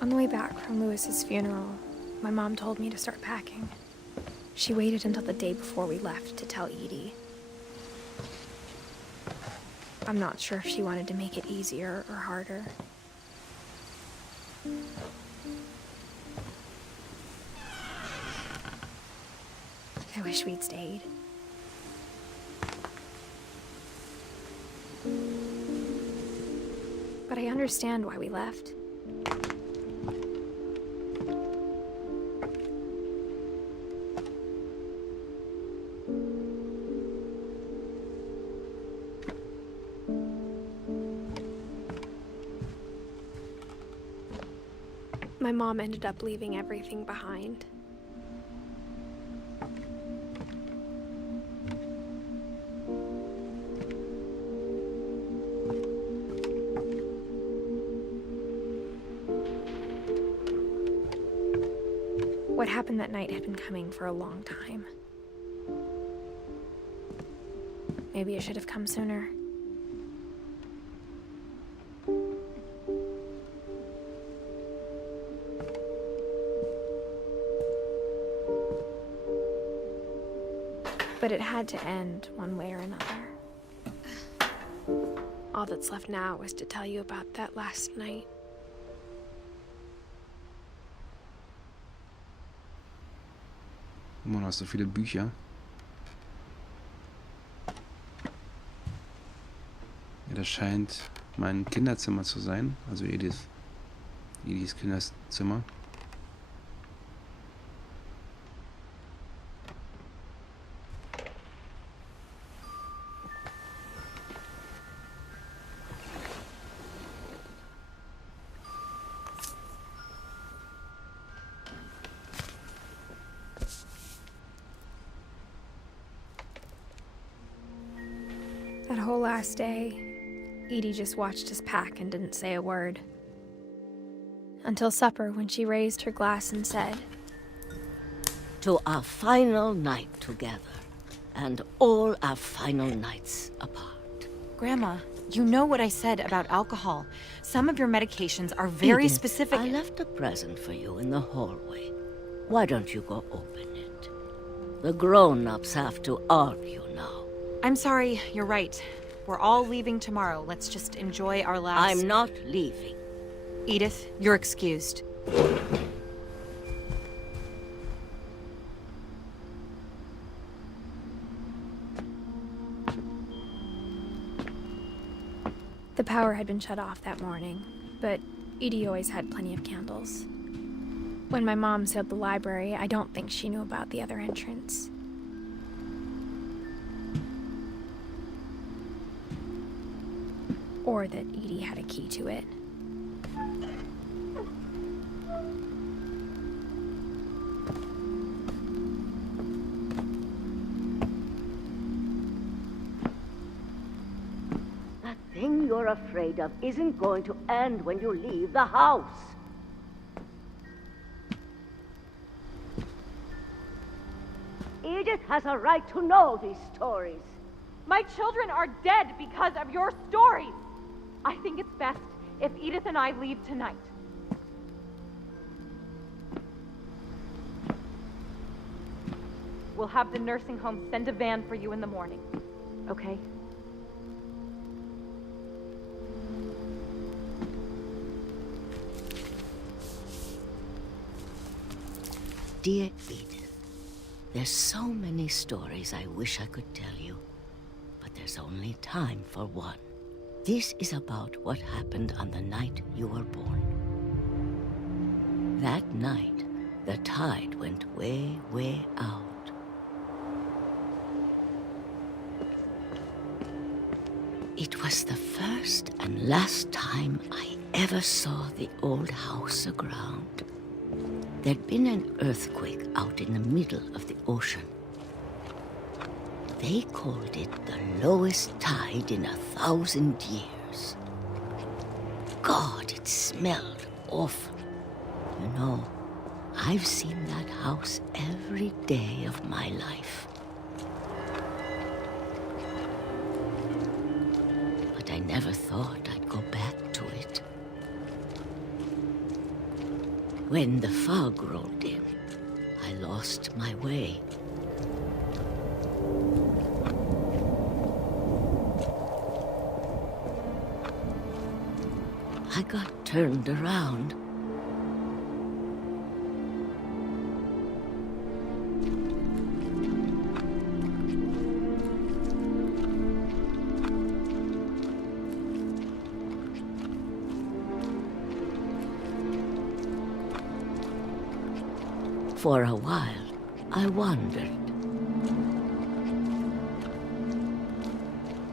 On the way back from Lewis's funeral, my mom told me to start packing. She waited until the day before we left to tell Edie. I'm not sure if she wanted to make it easier or harder. I wish we'd stayed. But I understand why we left. My mom ended up leaving everything behind. What happened that night had been coming for a long time. Maybe it should have come sooner. But it had to end one way or another. All that's left now is to tell you about that last night. Man, hast du viele Bücher? Ja, das scheint mein Kinderzimmer zu sein, also Ediths Kinderzimmer. That whole last day, Edie just watched us pack and didn't say a word. Until supper, when she raised her glass and said, "To our final night together, and all our final nights apart." Grandma, you know what I said about alcohol. Some of your medications are very Edith, specific. I left a present for you in the hallway. Why don't you go open it? The grown-ups have to argue now. I'm sorry, you're right. We're all leaving tomorrow. Let's just enjoy our last... I'm not leaving. Edith, you're excused. the power had been shut off that morning, but Edie always had plenty of candles. When my mom sealed the library, I don't think she knew about the other entrance. Or that Edie had a key to it. That thing you're afraid of isn't going to end when you leave the house. Edith has a right to know these stories. My children are dead because of your stories. I think it's best if Edith and I leave tonight. We'll have the nursing home send a van for you in the morning, okay? Dear Edith, there's so many stories I wish I could tell you, but there's only time for one. This is about what happened on the night you were born. That night, the tide went way, way out. It was the first and last time I ever saw the old house aground. There'd been an earthquake out in the middle of the ocean. They called it the lowest tide in 1,000 years. God, it smelled awful. You know, I've seen that house every day of my life. But I never thought I'd go back to it. When the fog rolled in, I lost my way. I got turned around. For a while, I wandered.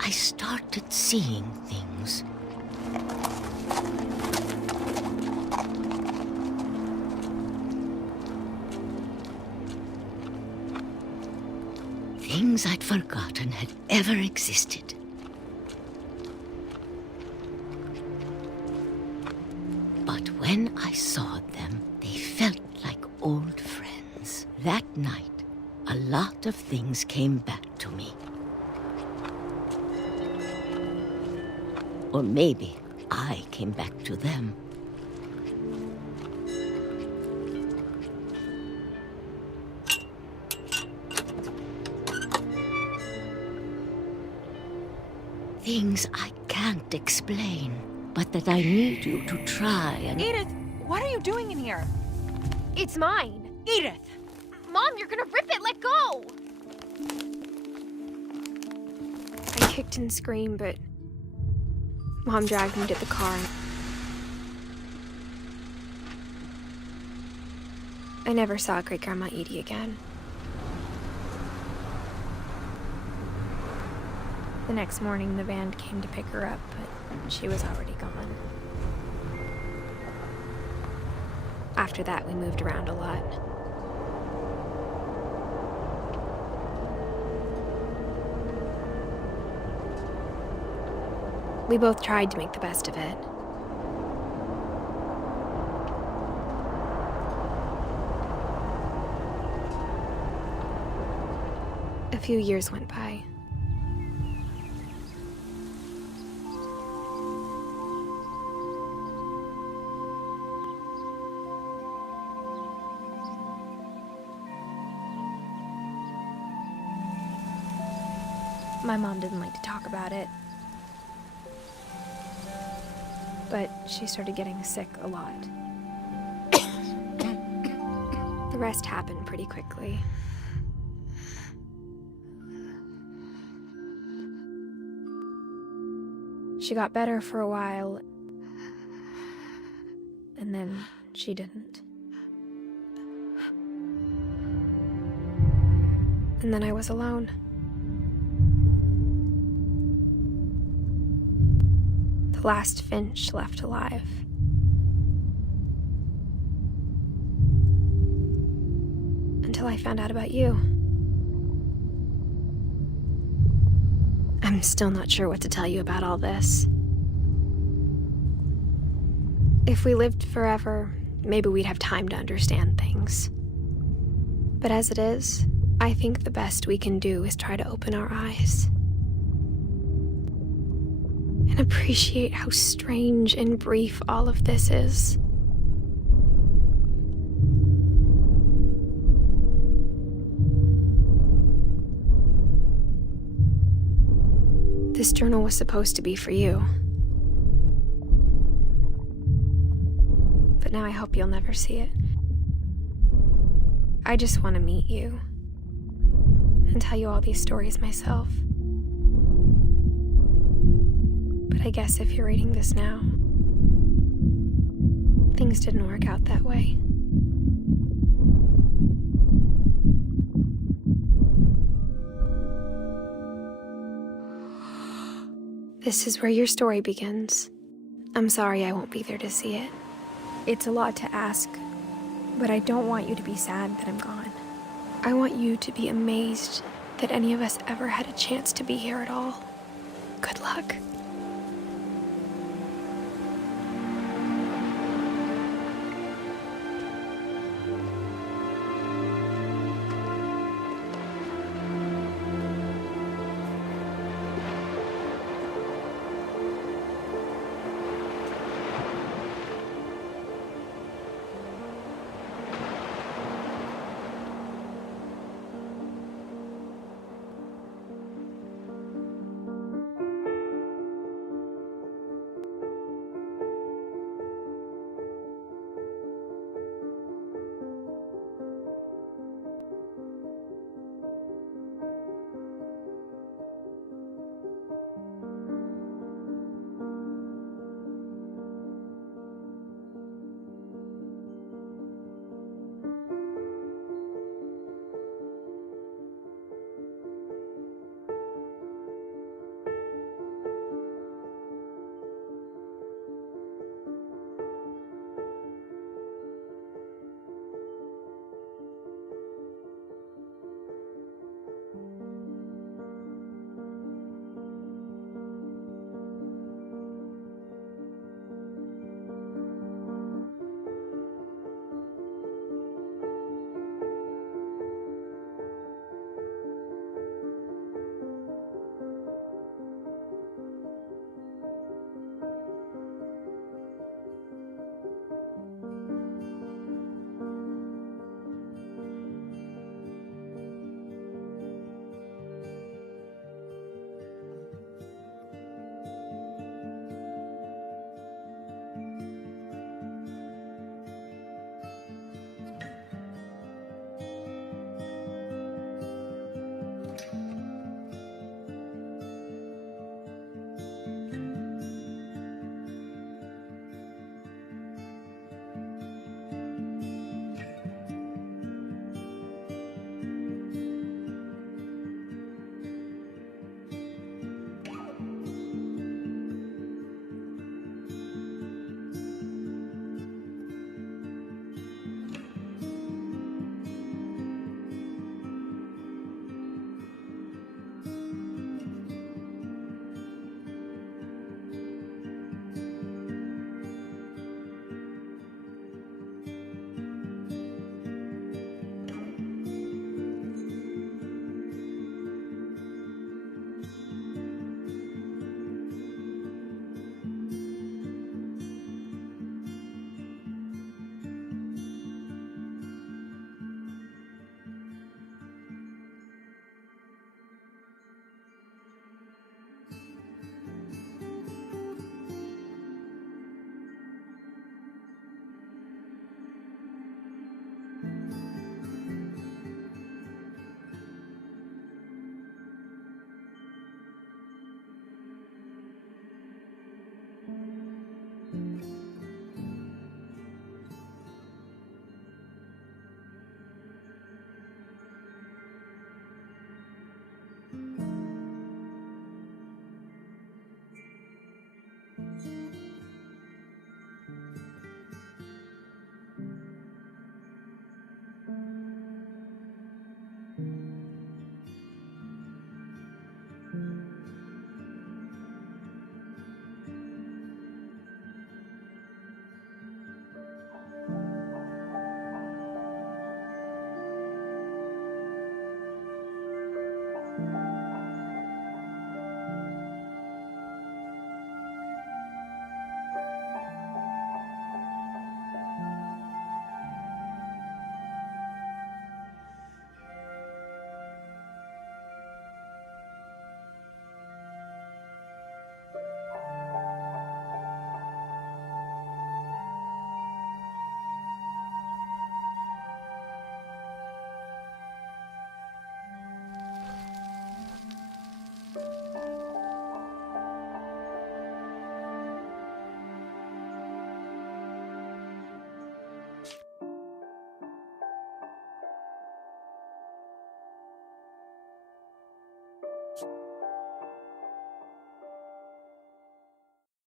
I started seeing things. Things I'd forgotten had ever existed. But when I saw them, they felt like old friends. That night, a lot of things came back to me. Or maybe I came back to them. Things I can't explain, but that I need you to try and... Edith, what are you doing in here? It's mine! Edith! Mom, you're gonna rip it! Let go! I kicked and screamed, but Mom dragged me to the car. I never saw Great-Grandma Edie again. The next morning, the van came to pick her up, but she was already gone. After that, we moved around a lot. We both tried to make the best of it. A few years went by. My mom didn't like to talk about it. But she started getting sick a lot. The rest happened pretty quickly. She got better for a while, and then she didn't. And then I was alone. The last Finch left alive. Until I found out about you. I'm still not sure what to tell you about all this. If we lived forever, maybe we'd have time to understand things. But as it is, I think the best we can do is try to open our eyes. And appreciate how strange and brief all of this is. This journal was supposed to be for you. But now I hope you'll never see it. I just want to meet you and tell you all these stories myself. But I guess if you're reading this now, things didn't work out that way. This is where your story begins. I'm sorry I won't be there to see it. It's a lot to ask, but I don't want you to be sad that I'm gone. I want you to be amazed that any of us ever had a chance to be here at all. Good luck.